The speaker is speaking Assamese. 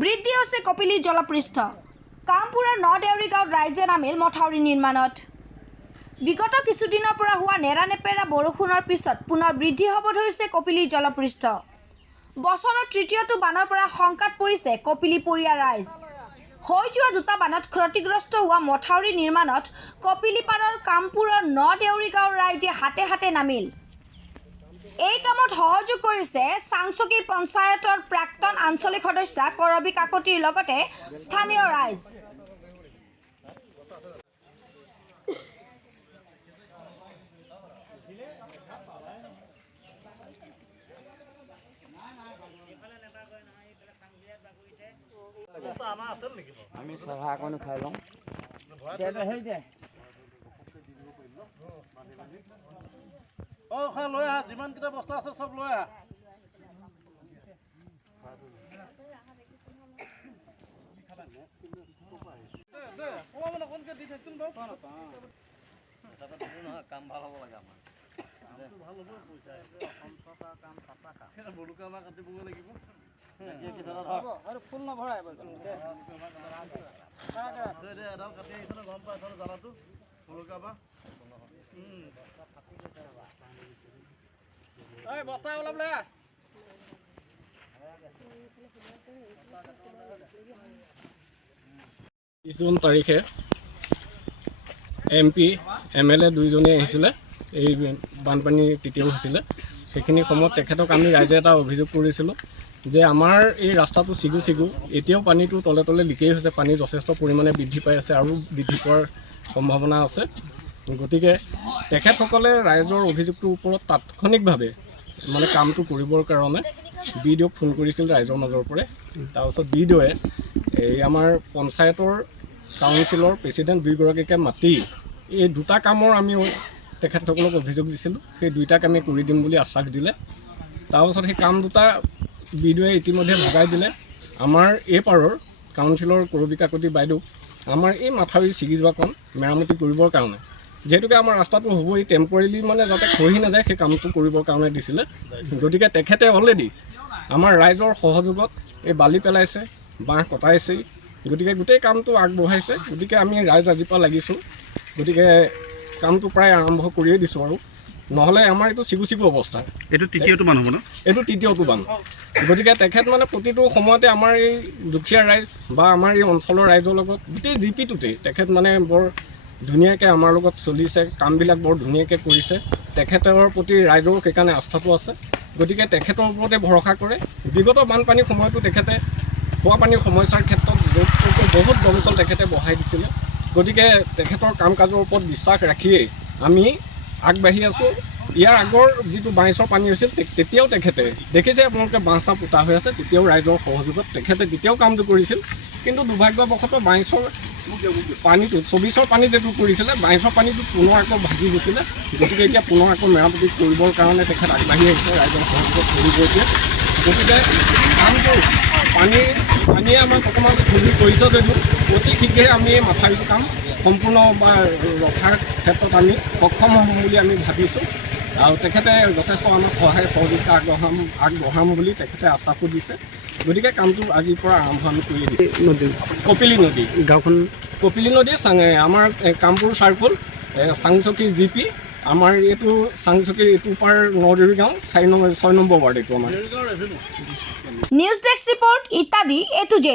বৃদ্ধি হৈছে কপিলী জলপৃষ্ঠ। কামপুৰৰ নদেউৰী গাঁৱত ৰাইজে নামিল মথাউৰি নিৰ্মাণত। বিগত কিছুদিনৰ পৰা হোৱা নেৰানেপেৰা বৰষুণৰ পিছত পুনৰ বৃদ্ধি হ'ব ধৰিছে কপিলী জলপৃষ্ঠ। বছৰৰ তৃতীয়টো বানৰ পৰা শংকাত পৰিছে কপিলী পৰিয়া ৰাইজ। হৈ যোৱা দুটা বানত ক্ষতিগ্ৰস্ত হোৱা মথাউৰি নিৰ্মাণত কপিলীপাৰৰ কামপুৰৰ নদেউৰী গাঁৱৰ ৰাইজে হাতে হাতে নামিল। এই কামত সহযোগ কৰিছে চাংচকী পঞ্চায়তৰ প্ৰাক্তন আঞ্চলিক সদস্যা কৰবী কাকতিৰ লগতে স্থানীয় ৰাইজ। আমি সভা অকণ খাই লওঁ লৈ আহা যিমান কেইটা বস্তা আছে চব লৈ আহা কাম ভাল হ'ব লাগে আমাৰ ভাল হ'ব পইচা বলুকা মাহ কাটিবগৈ লাগিব ফুল নভৰাই এডাল কাটি আহিছে গম পাই জ্বালাটো বলুকা মাহ বস্তা অলপ লৈ আহ। 30 জুন তাৰিখে MP MLA দুইজনে আহিছিলে এই বানপানী তৃতীয় হৈছিলে সেইখিনি সময়ত তেখেতক আমি ৰাইজে এটা অভিযোগ কৰিছিলোঁ যে আমাৰ এই ৰাস্তাটো চিগু এতিয়াও পানীটো তলে তলে লিকেই হৈছে পানী যথেষ্ট পৰিমাণে বৃদ্ধি পাই আছে আৰু বৃদ্ধি পোৱাৰ সম্ভাৱনা আছে গতিকে তেখেতসকলে ৰাইজৰ অভিযোগটোৰ ওপৰত তাৎক্ষণিকভাৱে মানে কামটো কৰিবৰ কাৰণে বিডিঅ'ক ফোন কৰিছিল ৰাইজৰ মাজৰ পৰা তাৰপিছত বিডিঅ'য়ে এই আমাৰ পঞ্চায়তৰ কাউন্সিলৰ প্ৰেচিডেণ্ট দুইগৰাকীকে মাতি এই দুটা কামৰ আমি তেখেতসকলক অভিযোগ দিছিলোঁ সেই দুইটা কামেই কৰি দিম বুলি আশ্বাস দিলে তাৰপিছত সেই কাম দুটা বিডিঅ'য়ে ইতিমধ্যে ভগাই দিলে আমাৰ এই পাৰৰ কাউন্সিলৰ কৰবী কাকতি বাইদেউ আমাৰ এই মাথাউৰি ছিগি যোৱাখন মেৰামতি কৰিবৰ কাৰণে যেহেতুকে আমাৰ ৰাস্তাটো হ'বই টেম্পৰেলি মানে যাতে খহি নাযায় সেই কামটো কৰিবৰ কাৰণে দিছিলে গতিকে তেখেতে অলৰেডি আমাৰ ৰাইজৰ সহযোগত এই বালি পেলাইছে বাঁহ কটাইছেই গতিকে গোটেই কামটো আগবঢ়াইছে গতিকে আমি ৰাইজ আজিৰ পৰা লাগিছোঁ গতিকে কামটো প্ৰায় আৰম্ভ কৰিয়ে দিছোঁ আৰু নহ'লে আমাৰ এইটো চিগু অৱস্থা এইটো তৃতীয়টো বান হ'ব ন এইটো তৃতীয়টো বান গতিকে তেখেত মানে প্ৰতিটো সময়তে আমাৰ এই দুখীয়া ৰাইজ বা আমাৰ এই অঞ্চলৰ ৰাইজৰ লগত গোটেই জিপিটোতেই তেখেত মানে বৰ ধুনীয়াকৈ আমাৰ লগত চলিছে কামবিলাক বৰ ধুনীয়াকৈ কৰিছে তেখেতৰ প্ৰতি ৰাইজৰ সেইকাৰণে আস্থাটো আছে গতিকে তেখেতৰ ওপৰতে ভৰসা কৰে বিগত বানপানীৰ সময়তো তেখেতে খোৱা পানীৰ সমস্যাৰ ক্ষেত্ৰত বহুত দমকল তেখেতে বঢ়াই দিছিলে গতিকে তেখেতৰ কাম কাজৰ ওপৰত বিশ্বাস ৰাখিয়েই আমি আগবাঢ়ি আছোঁ ইয়াৰ আগৰ যিটো বাঁহৰ পানী হৈছিল তেতিয়াও তেখেতে দেখিছে আপোনালোকে বাঁহ পোতা হৈ আছে তেতিয়াও ৰাইজৰ সহযোগত তেখেতে তেতিয়াও কামটো কৰিছিল কিন্তু দুৰ্ভাগ্যবশতঃ বাঁহৰ পানীটো 24ৰ পানীত এইটো কৰিছিলে বাঁহৰ পানীটো পুনৰ আকৌ ভাগি গৈছিলে গতিকে এতিয়া পুনৰ আকৌ মেৰামতি কৰিবৰ কাৰণে তেখেত আগবাঢ়ি আহিছে ৰাইজৰ সহযোগত কৰিব এতিয়া গতিকে কামটো পানীয়ে আমাক অকণমান স্থবিৰ কৰিছে যদিও অতি শীঘ্ৰে আমি এই মাথাউৰিটো কাম সম্পূৰ্ণ বা ৰখাৰ ক্ষেত্ৰত আমি সক্ষম হ'ম বুলি আমি ভাবিছোঁ আৰু তেখেতে যথেষ্ট আমাক সহায় সহযোগিতা আগবঢ়াম বুলি তেখেতে আশ্বাসো দিছে গতিকে কামটো আজিৰ পৰা আৰম্ভ আমি কৰি দিছোঁ কপিলী নদী গাঁওখন কপিলী নদী আমাৰ কামপুৰ চাৰ্কল চাংচকী GP আমাৰ এইটো চাংচকীৰ এইটো পাৰ নদেউৰী গাঁও 6 নম্বৰ ৱাৰ্ড এইটো আমাৰ নিউজ ডেস্ক ৰিপৰ্ট ইত্যাদি A to Z।